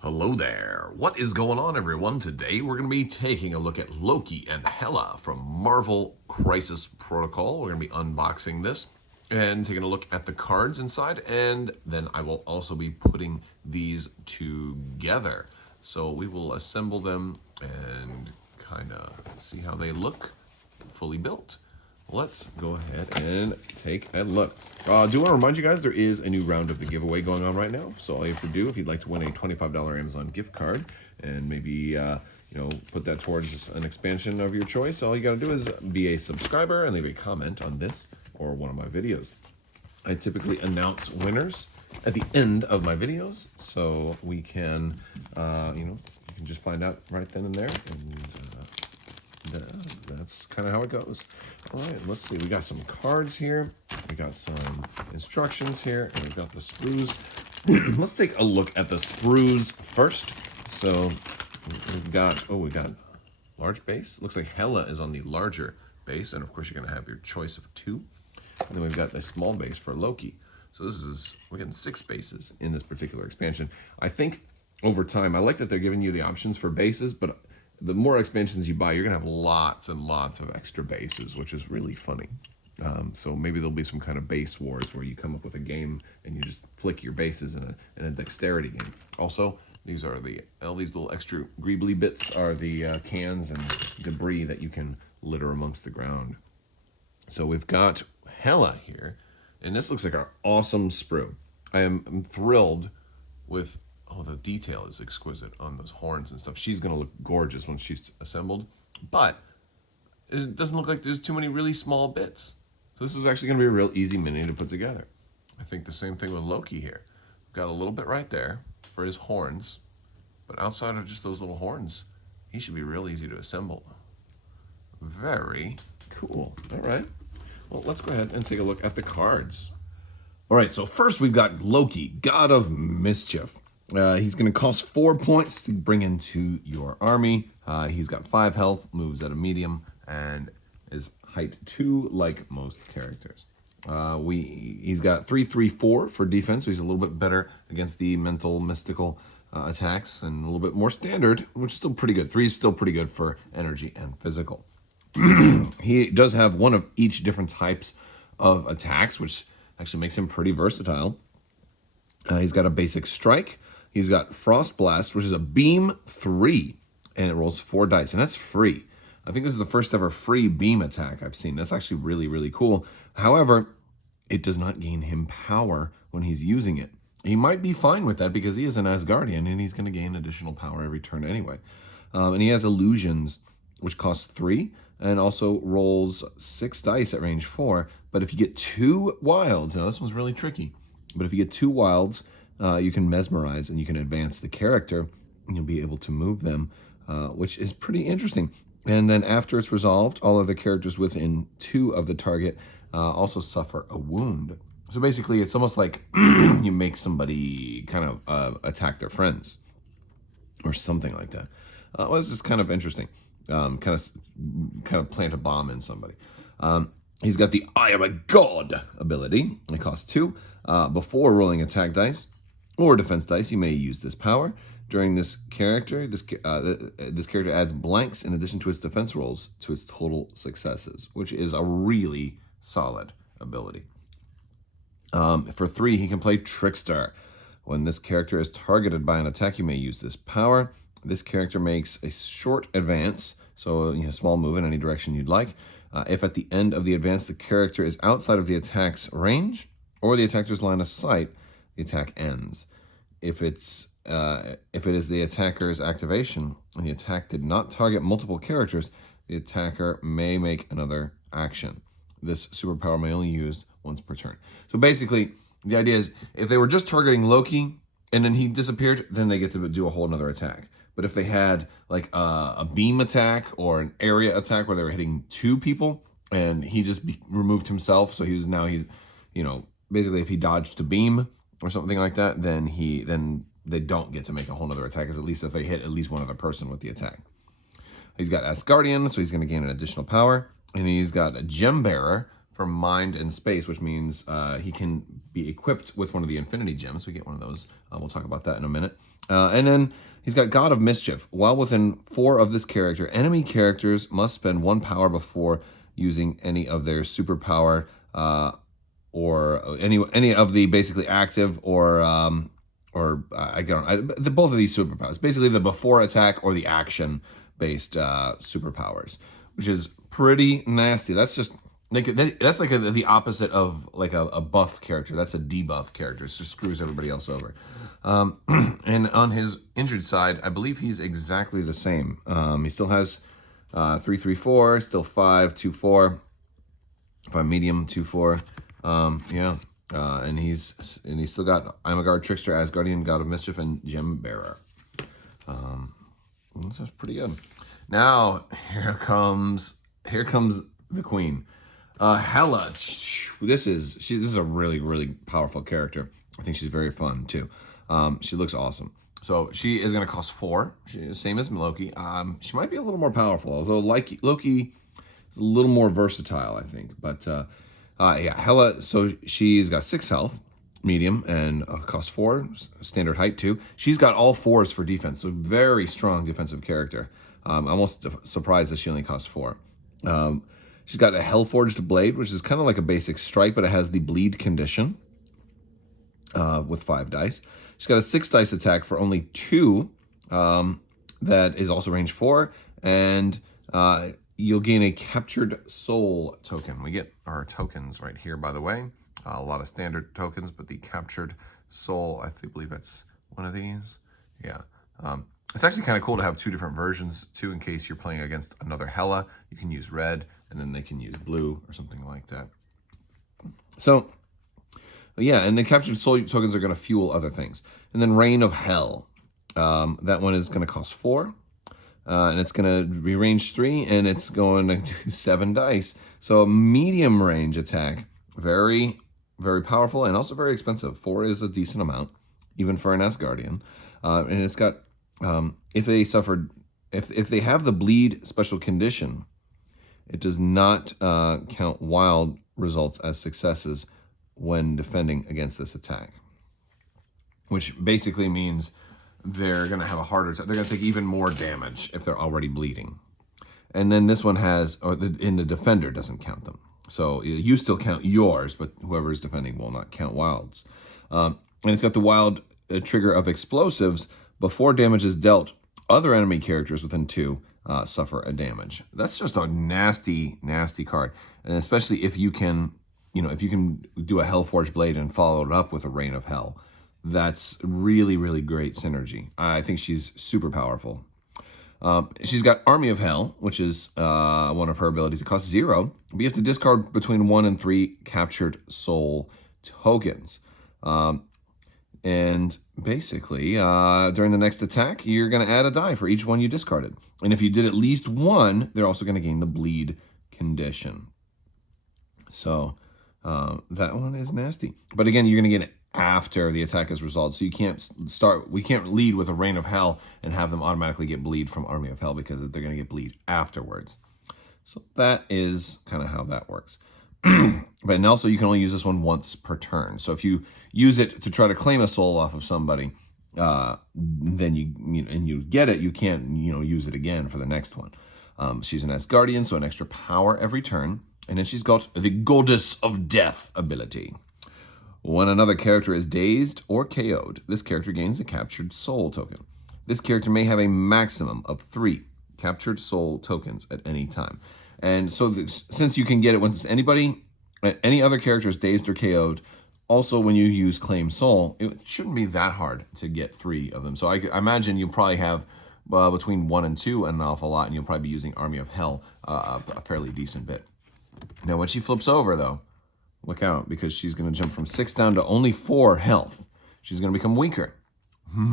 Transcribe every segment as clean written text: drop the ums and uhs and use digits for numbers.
Hello there. What is going on, everyone? Today we're going to be taking a look at Loki and Hela from Marvel Crisis Protocol. We're going to be unboxing this and taking a look at the cards inside, and then I will also be putting these together. So we will assemble them and kind of see how they look fully built. Let's go ahead and take a look. Do want to remind you guys there is a new round of the giveaway going on right now. So all you have to do, if you'd like to win a $25 Amazon gift card and maybe put that towards an expansion of your choice, all you got to do is be a subscriber and leave a comment on this or one of my videos. I typically announce winners at the end of my videos, so we can, you can just find out right then and there, and that's kind of how it goes. All right, let's see. We got some cards here. We got some instructions here, and we've got the sprues. Let's take a look at the sprues first. So we got large base. Looks like Hela is on the larger base, and of course you're gonna have your choice of two. And then we've got the small base for Loki. So we're getting 6 bases in this particular expansion. I think over time, I like that they're giving you the options for bases, but the more expansions you buy, you're gonna have lots and lots of extra bases, which is really funny. So maybe there'll be some kind of base wars where you come up with a game and you just flick your bases in a dexterity game. Also, these are all these little extra greebly bits are the cans and debris that you can litter amongst the ground. So we've got Hela here, and this looks like our awesome sprue. I'm thrilled with. Oh, the detail is exquisite on those horns and stuff. She's going to look gorgeous when she's assembled, but it doesn't look like there's too many really small bits. So this is actually going to be a real easy mini to put together. I think the same thing with Loki here. We've got a little bit right there for his horns, but outside of just those little horns, he should be real easy to assemble. Very cool. All right. Well, let's go ahead and take a look at the cards. All right, so first we've got Loki, God of Mischief. He's going to cost 4 points to bring into your army. He's got 5 health, moves at a medium, and is height 2 like most characters. He's got 3/3/4 for defense, so he's a little bit better against the mental, mystical attacks, and a little bit more standard, which is still pretty good. 3 is still pretty good for energy and physical. He does have one of each different types of attacks, which actually makes him pretty versatile. He's got a basic strike. He's got Frost Blast, which is a beam 3, and it rolls 4 dice, and that's free. I think this is the first ever free beam attack I've seen. That's actually really, really cool. However, it does not gain him power when he's using it. He might be fine with that because he is an Asgardian, and he's going to gain additional power every turn anyway. And he has Illusions, which costs 3, and also rolls 6 dice at range 4. But if you get 2 wilds, now this one's really tricky, but if you get 2 wilds, you can mesmerize and you can advance the character and you'll be able to move them, which is pretty interesting. And then after it's resolved, all other characters within 2 of the target also suffer a wound. So basically it's almost like you make somebody kind of attack their friends or something like that. Well, this is kind of interesting. Kind of plant a bomb in somebody. He's got the I am a god ability. It costs 2. Before rolling attack dice or defense dice, you may use this power. During this character, this character adds blanks in addition to its defense rolls to its total successes, which is a really solid ability. For 3, he can play Trickster. When this character is targeted by an attack, you may use this power. This character makes a short advance, so small move in any direction you'd like. If at the end of the advance the character is outside of the attack's range or the attacker's line of sight, the attack ends. If it is the attacker's activation and the attack did not target multiple characters, the attacker may make another action. This superpower may only be used once per turn. So basically, the idea is if they were just targeting Loki and then he disappeared, then they get to do a whole another attack. But if they had like a beam attack or an area attack where they were hitting 2 people and he just removed himself, so he's basically if he dodged a beam or something like that, then they don't get to make a whole other attack, at least if they hit at least one other person with the attack. He's got Asgardian, so he's going to gain an additional power, and he's got a Gem Bearer for mind and space, which means he can be equipped with one of the Infinity Gems. We get one of those. We'll talk about that in a minute. And then he's got God of Mischief. While within 4 of this character, enemy characters must spend 1 power before using any of their superpower or any of the basically active or I don't know, both of these superpowers. Basically the before attack or the action based superpowers, which is pretty nasty. That's just that's like the opposite of like a buff character. That's a debuff character. It just screws everybody else over. And on his injured side, I believe he's exactly the same. He still has 3/3/4, still 5/2/4, 5 medium 2/4. And he's still got I'm a Guard, Trickster, Asgardian, God of Mischief, and Gem Bearer. This is pretty good. Now here comes the Queen. Hela. This is a really powerful character. I think she's very fun too. She looks awesome. So she is going to cost 4. She's same as Loki. She might be a little more powerful, although like Loki is a little more versatile, I think. But yeah, Hela. So she's got 6 health, medium, and cost 4. Standard height too. She's got all 4s for defense. So very strong defensive character. I'm almost surprised that she only costs 4. She's got a Hellforged Blade, which is kind of like a basic strike, but it has the bleed condition with 5 dice. She's got a 6 dice attack for only 2 that is also range 4, and you'll gain a Captured Soul token. We get our tokens right here, by the way. A lot of standard tokens, but the Captured Soul, I believe that's one of these. Yeah. It's actually kind of cool to have 2 different versions, too, in case you're playing against another Hela. You can use red, and then they can use blue or something like that. So, yeah, and the Captured Soul tokens are going to fuel other things. And then Reign of Hell. That one is going to cost 4. And it's going to be range 3, and it's going to do 7 dice. So a medium range attack. Very, very powerful and also very expensive. 4 is a decent amount, even for an Asgardian. And it's got... if they have the bleed special condition, it does not count wild results as successes when defending against this attack, which basically means they're going to have a harder time. They're going to take even more damage if they're already bleeding. And then this one has, in the defender doesn't count them. So you still count yours, but whoever is defending will not count wilds. And it's got the wild trigger of explosives. Before damage is dealt, other enemy characters within 2 suffer a damage. That's just a nasty card. And especially if you can, if you can do a Hellforged Blade and follow it up with a Reign of Hell, that's really great synergy. I think she's super powerful. She's got Army of Hell, which is one of her abilities. It costs 0, but you have to discard between 1 and 3 Captured Soul tokens. And basically, during the next attack, you're going to add a die for each one you discarded. And if you did at least 1, they're also going to gain the bleed condition. So that one is nasty. But again, you're going to get it after the attack is resolved. So we can't lead with a Reign of Hell and have them automatically get bleed from Army of Hell because they're going to get bleed afterwards. So that is kind of how that works. But also you can only use this one once per turn. So if you use it to try to claim a soul off of somebody, then you get it, you can't use it again for the next one. She's an Asgardian, so an extra power every turn, and then she's got the Goddess of Death ability. When another character is dazed or KO'd, this character gains a Captured Soul token. This character may have a maximum of 3 Captured Soul tokens at any time. And so since you can get it once any other character is dazed or KO'd, also when you use Claim Soul, it shouldn't be that hard to get 3 of them. So I imagine you'll probably have between 1 and 2 an awful lot, and you'll probably be using Army of Hell a fairly decent bit. Now when she flips over though, look out, because she's going to jump from 6 down to only 4 health. She's going to become weaker.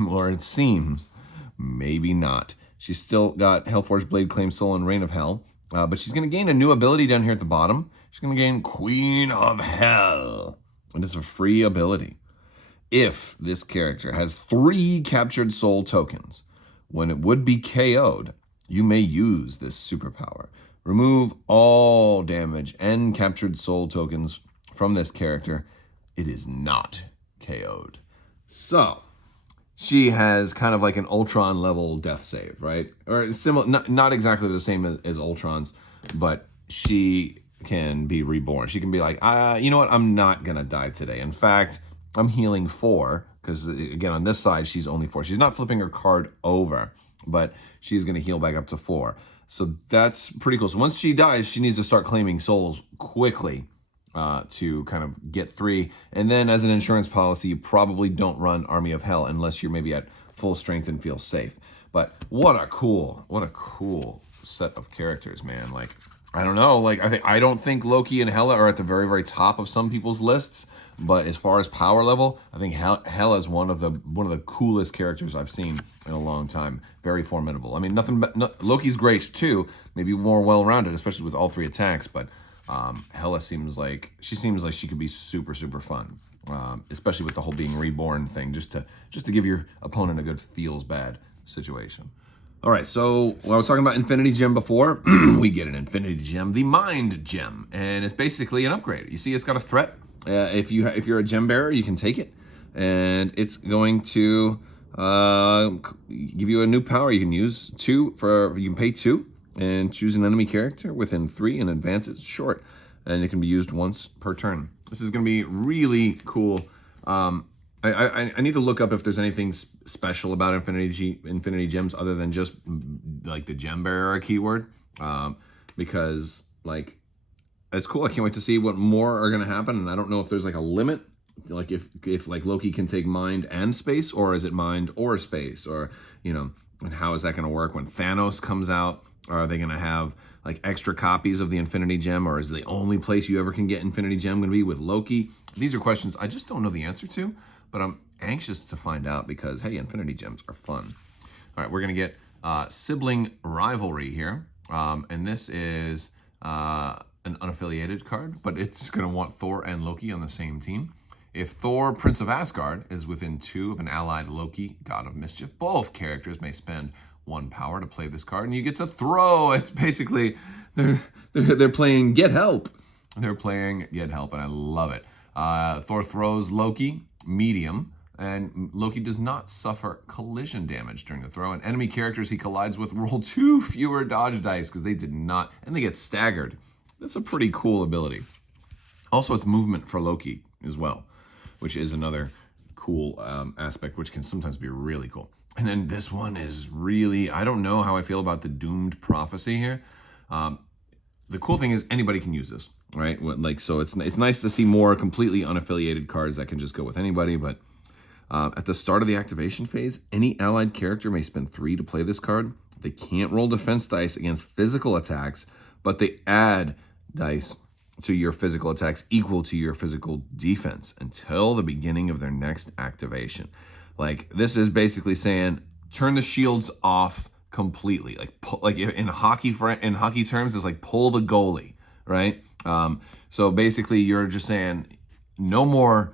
Or it seems. Maybe not. She's still got Hellforged Blade, Claim Soul, and Reign of Hell. But she's going to gain a new ability down here at the bottom. She's going to gain Queen of Hell. And it's a free ability. If this character has 3 Captured Soul tokens, when it would be KO'd, you may use this superpower. Remove all damage and captured soul tokens from this character. It is not KO'd. So, she has kind of like an Ultron level death save, right? Or similar, not exactly the same as Ultron's, but she can be reborn. She can be like, you know what? I'm not going to die today. In fact, I'm healing 4, because again, on this side, she's only 4. She's not flipping her card over, but she's going to heal back up to 4. So that's pretty cool. So once she dies, she needs to start claiming souls quickly to kind of get 3. And then as an insurance policy, you probably don't run Army of Hell unless you're maybe at full strength and feel safe. But what a cool set of characters, man. Like, I don't know. Like, I don't think Loki and Hela are at the very, very top of some people's lists. But as far as power level, I think Hela is one of the coolest characters I've seen in a long time. Very formidable. I mean, Loki's great too. Maybe more well-rounded, especially with all 3 attacks. But Hela seems like she could be super, super fun. Especially with the whole being reborn thing, just to give your opponent a good feels bad situation. All right, so I was talking about Infinity Gem before. We get an Infinity Gem, the Mind Gem, and it's basically an upgrade. You see, it's got a threat. If you're a gem bearer, you can take it, and it's going to give you a new power you can use. You can pay 2 and choose an enemy character within 3 and advance it short, and it can be used once per turn. This is going to be really cool. I need to look up if there's anything special about Infinity Gems other than just like the gem bearer keyword, because like it's cool. I can't wait to see what more are going to happen, and I don't know if there's like a limit, like if like Loki can take mind and space, or is it mind or space, or and how is that going to work when Thanos comes out? Are they going to have like extra copies of the Infinity Gem, or is the only place you ever can get Infinity Gem going to be with Loki? These are questions I just don't know the answer to, but I'm anxious to find out because, hey, Infinity Gems are fun. All right, we're going to get Sibling Rivalry here, and this is an unaffiliated card, but it's going to want Thor and Loki on the same team. If Thor, Prince of Asgard, is within 2 of an allied Loki, God of Mischief, both characters may spend 1 power to play this card, and you get to throw. It's basically, they're playing Get Help. They're playing Get Help, and I love it. Thor throws Loki, medium, and Loki does not suffer collision damage during the throw, and enemy characters he collides with roll 2 fewer dodge dice because they did not, and they get staggered. That's a pretty cool ability. Also, it's movement for Loki as well, which is another cool aspect, which can sometimes be really cool. And then this one is really, I don't know how I feel about the Doomed Prophecy here. The cool thing is anybody can use this, right? So it's nice to see more completely unaffiliated cards that can just go with anybody. But at the start of the activation phase, any allied character may spend 3 to play this card. They can't roll defense dice against physical attacks, but they add dice to your physical attacks equal to your physical defense until the beginning of their next activation. Like, this is basically saying turn the shields off completely. Like in hockey terms, it's like pull the goalie, right? So basically, you're just saying no more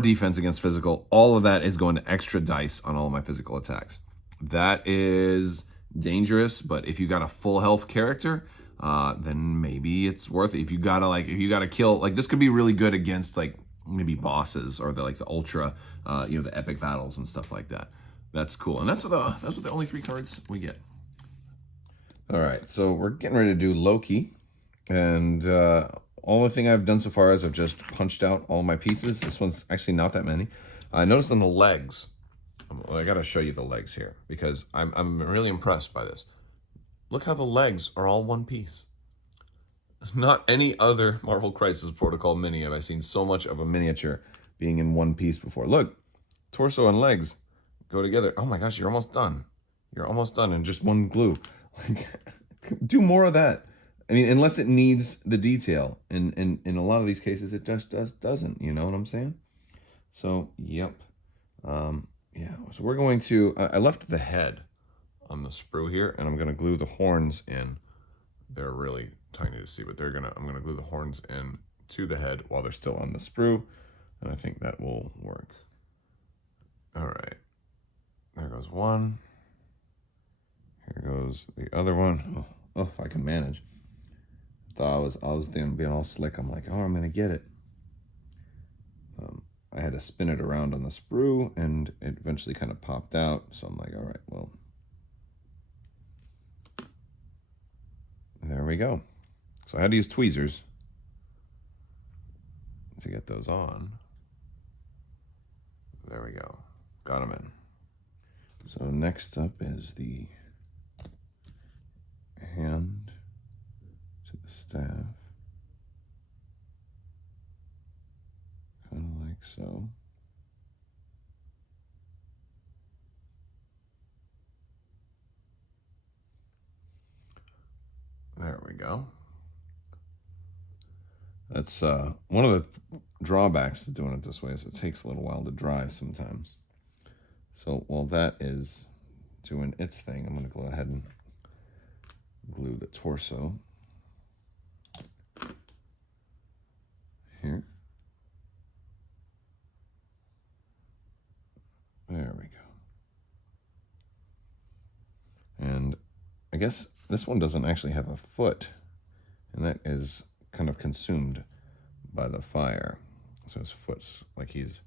defense against physical. All of that is going to extra dice on all of my physical attacks. That is dangerous, but if you got a full health character, then maybe it's worth it. If you gotta kill, like this could be really good against like maybe bosses or the ultra, the epic battles and stuff like that. That's cool, and those are the only 3 cards we get. All right, so we're getting ready to do Loki, and all the thing I've done so far is I've just punched out all my pieces. This one's actually not that many. I noticed on the legs. I gotta show you the legs here because I'm really impressed by this. Look how the legs are all one piece. Not any other Marvel Crisis Protocol mini have I seen so much of a miniature being in one piece before. Look, torso and legs go together. Oh my gosh, you're almost done. You're almost done in just one glue. Like, do more of that. I mean, unless it needs the detail. In a lot of these cases, it just doesn't. You know what I'm saying? So, yep. Yeah, so we're going to, I left the head on the sprue here, and I'm going to glue the horns in. They're really tiny to see, but I'm going to glue the horns in to the head while they're still on the sprue, and I think that will work. All right, there goes one. Here goes the other one. Oh, if I can manage. thought I was being all slick. I'm like, oh, I'm gonna get it. I had to spin it around on the sprue, and it eventually kind of popped out. So I'm like, all right, well, there we go. So I had to use tweezers to get those on. There we go. Got them in. So next up is the hand to the staff. Kind of like so. There we go. That's one of the drawbacks to doing it this way is it takes a little while to dry sometimes. So while that is doing its thing, I'm going to go ahead and glue the torso here. There we go. And I guess this one doesn't actually have a foot, and that is kind of consumed by the fire. So his foot's like he's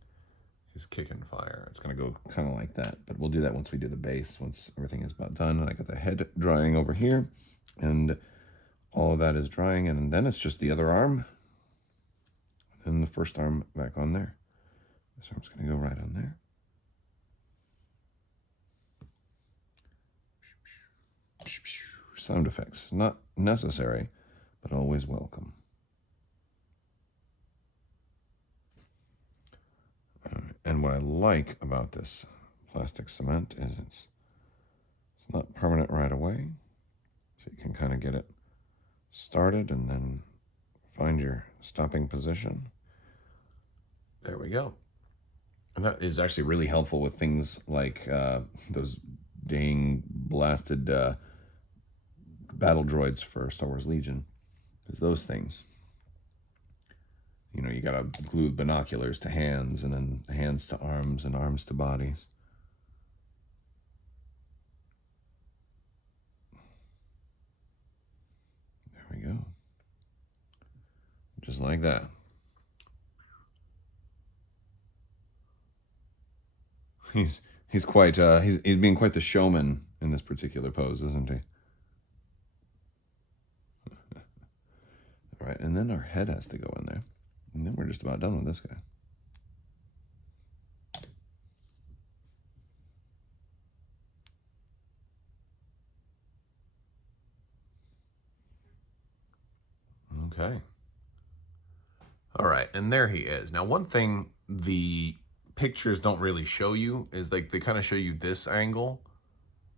kicking fire. It's going to go kind of like that, but we'll do that once we do the base, once everything is about done. And I got the head drying over here, and all of that is drying, and then it's just the other arm, and the first arm back on there. This arm's going to go right on there. Sound effects, not necessary, but always welcome. And what I like about this plastic cement is it's not permanent right away, so you can kind of get it started and then find your stopping position. There we go. And that is actually really helpful with things like those dang blasted battle droids for Star Wars Legion. Because those things, you know, you gotta glue binoculars to hands, and then hands to arms, and arms to bodies. There we go. Just like that. He's quite he's being quite the showman in this particular pose, isn't he? All right, and then our head has to go in there, and then we're just about done with this guy. Okay. All right, and there he is. Now, one thing the pictures don't really show you is like they kind of show you this angle,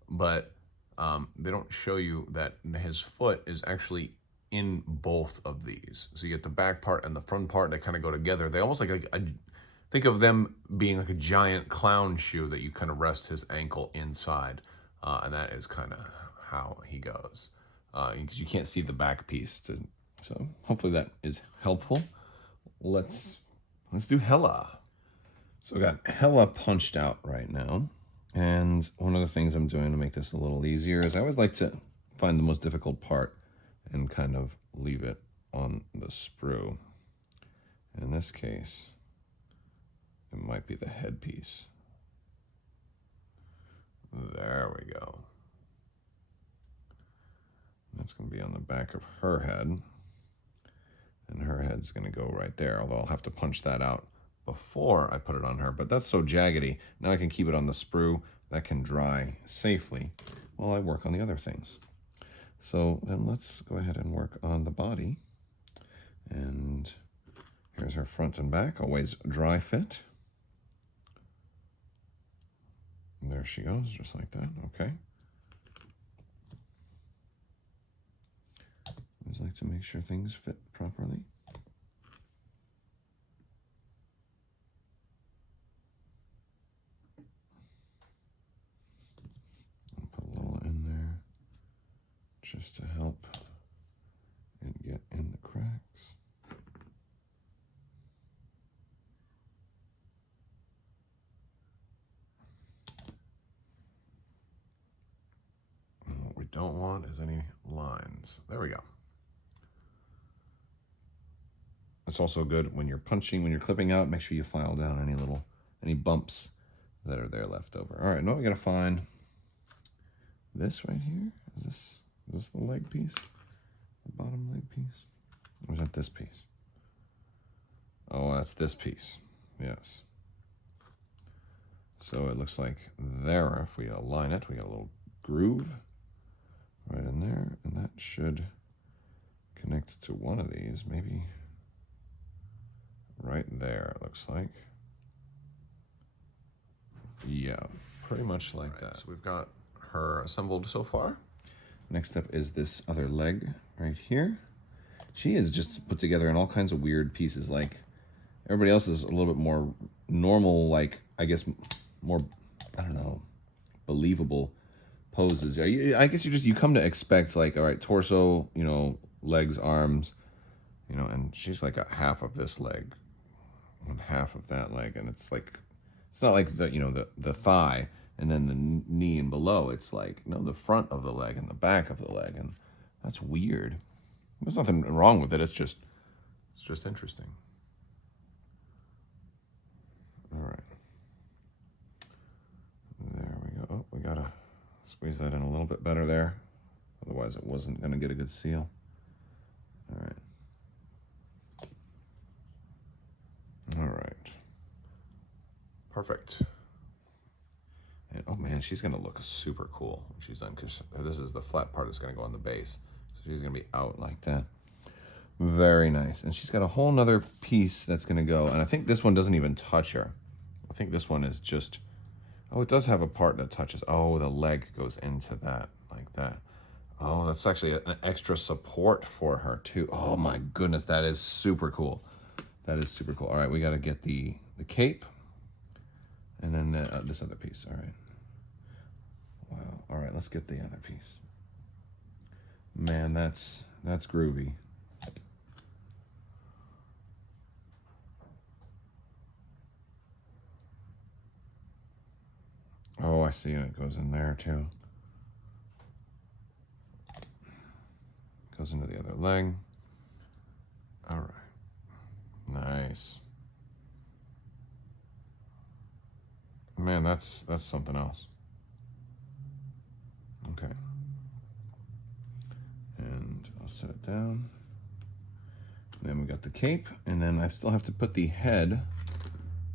but they don't show you that his foot is actually in both of these. So you get the back part and the front part that kind of go together. They almost like think of them being like a giant clown shoe that you kind of rest his ankle inside, and that is kind of how he goes. Because you can't see the back piece, so hopefully that is helpful. Let's do Hela. So we got Hela punched out right now. And one of the things I'm doing to make this a little easier is I always like to find the most difficult part and kind of leave it on the sprue. In this case, it might be the headpiece. There we go. That's going to be on the back of her head. And her head's going to go right there, although I'll have to punch that out before I put it on her. But that's so jaggedy. Now I can keep it on the sprue. That can dry safely while I work on the other things. So then let's go ahead and work on the body. And here's her front and back, always dry fit. And there she goes, just like that. Okay. Always like to make sure things fit properly. I'll put a little in there just to help it get in the cracks. And what we don't want is any lines. There we go. it's also good when you're punching, when you're clipping out, make sure you file down any bumps that are there left over. All right, now we gotta find this right here. Is this the leg piece? The bottom leg piece? Or is that this piece? Oh, that's this piece, yes. So it looks like there, if we align it, we got a little groove right in there, and that should connect to one of these, maybe right there, it looks like. Yeah, pretty much like that. So we've got her assembled so far. Next up is this other leg right here. She is just put together in all kinds of weird pieces. Like everybody else is a little bit more normal, like I guess more, I don't know, believable poses. I guess you come to expect like, all right, torso, you know, legs, arms, you know, and she's like a half of this leg and half of that leg, and it's like, it's not like the, you know, the thigh and then the knee and below. It's like, no, the front of the leg and the back of the leg, and that's weird. There's nothing wrong with it. It's just interesting. All right. There we go. Oh, we gotta squeeze that in a little bit better there. Otherwise it wasn't gonna get a good seal. All right. All right. Perfect. And oh man, she's gonna look super cool when she's done, because this is the flat part that's gonna go on the base. So she's gonna be out like that. Very nice. And she's got a whole nother piece that's gonna go, and I think this one doesn't even touch her. I think this one is just, oh, it does have a part that touches. Oh, the leg goes into that, like that. Oh, that's actually an extra support for her too. Oh my goodness, that is super cool. That is super cool. All right, we gotta get the cape, and then this other piece. All right. Wow. All right, let's get the other piece. Man, that's groovy. Oh, I see it goes in there too. Goes into the other leg. All right. Nice. Man, that's something else. Okay. And I'll set it down. Then we got the cape, and then I still have to put the head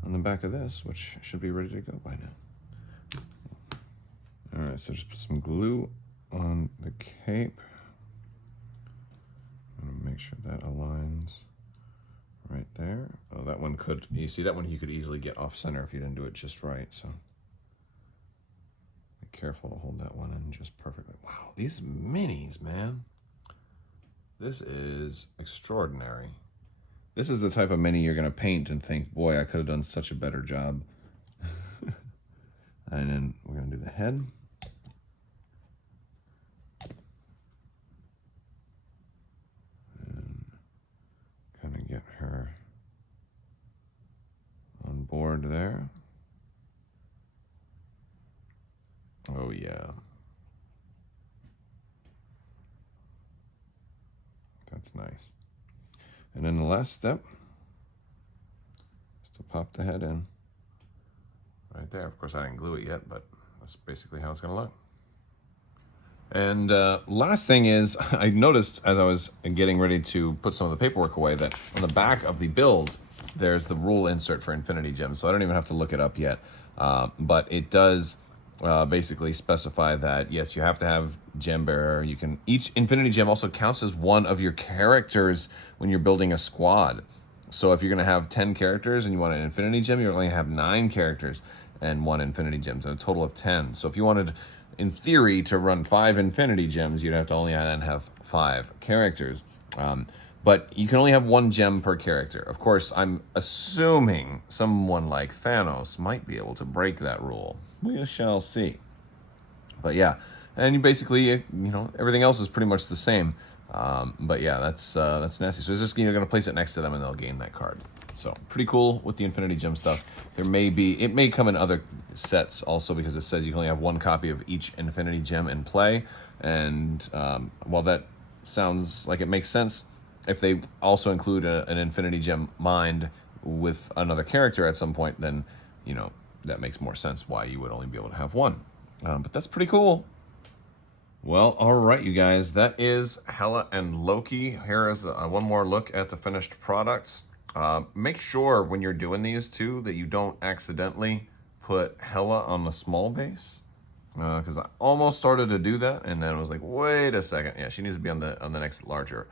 on the back of this, which should be ready to go by now. All right, so just put some glue on the cape. I'm gonna make sure that aligns right there. Oh, that one could, you see that one you could easily get off center if you didn't do it just right, so be careful to hold that one in just perfectly. Wow, these minis, man. This is extraordinary. This is the type of mini you're gonna paint and think, boy, I could have done such a better job. And then we're gonna do the head. And kind of get her on board there. Oh yeah. That's nice. And then the last step is to pop the head in. Right there. Of course, I didn't glue it yet, but that's basically how it's going to look. And last thing is, I noticed as I was getting ready to put some of the paperwork away that on the back of the build, there's the rule insert for Infinity Gems. So I don't even have to look it up yet. But it does basically specify that, yes, you have to have Gem Bearer. You can, each Infinity Gem also counts as one of your characters when you're building a squad. So if you're going to have 10 characters and you want an Infinity Gem, you only have 9 characters and 1 Infinity Gem, so a total of 10. So if you wanted, in theory, to run 5 Infinity Gems, you'd have to only then have 5 characters. But you can only have 1 gem per character. Of course, I'm assuming someone like Thanos might be able to break that rule. We shall see. But yeah, and you basically, you know, everything else is pretty much the same. But yeah, that's nasty. So it's just, you're going to place it next to them and they'll gain that card. So pretty cool with the Infinity Gem stuff. There may be, it may come in other sets also, because it says you can only have 1 copy of each Infinity Gem in play. And while that sounds like it makes sense, if they also include an Infinity Gem Mind with another character at some point, then, you know, that makes more sense why you would only be able to have one. But that's pretty cool. Well, all right, you guys, that is Hela and Loki. Here is one more look at the finished products. Make sure when you're doing these too that you don't accidentally put Hela on the small base, because I almost started to do that and then I was like, wait a second, yeah, she needs to be on the next larger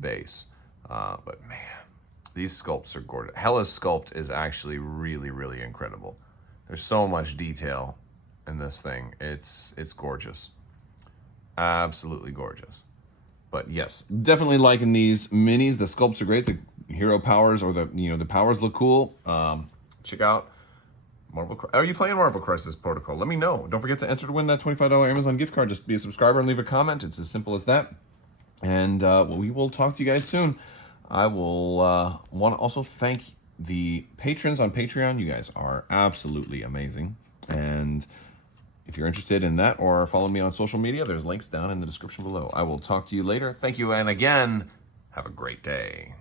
base. But man, these sculpts are gorgeous. Hela's sculpt is actually really, really incredible. There's so much detail in this thing. It's gorgeous. Absolutely gorgeous. But yes, definitely liking these minis. The sculpts are great. The hero powers, or the powers look cool. Check out Marvel. Are you playing Marvel Crisis Protocol? Let me know. Don't forget to enter to win that $25 Amazon gift card. Just be a subscriber and leave a comment. It's as simple as that. And we will talk to you guys soon. I will want to also thank the patrons on Patreon. You guys are absolutely amazing. And if you're interested in that or follow me on social media, there's links down in the description below. I will talk to you later. Thank you, and again, have a great day.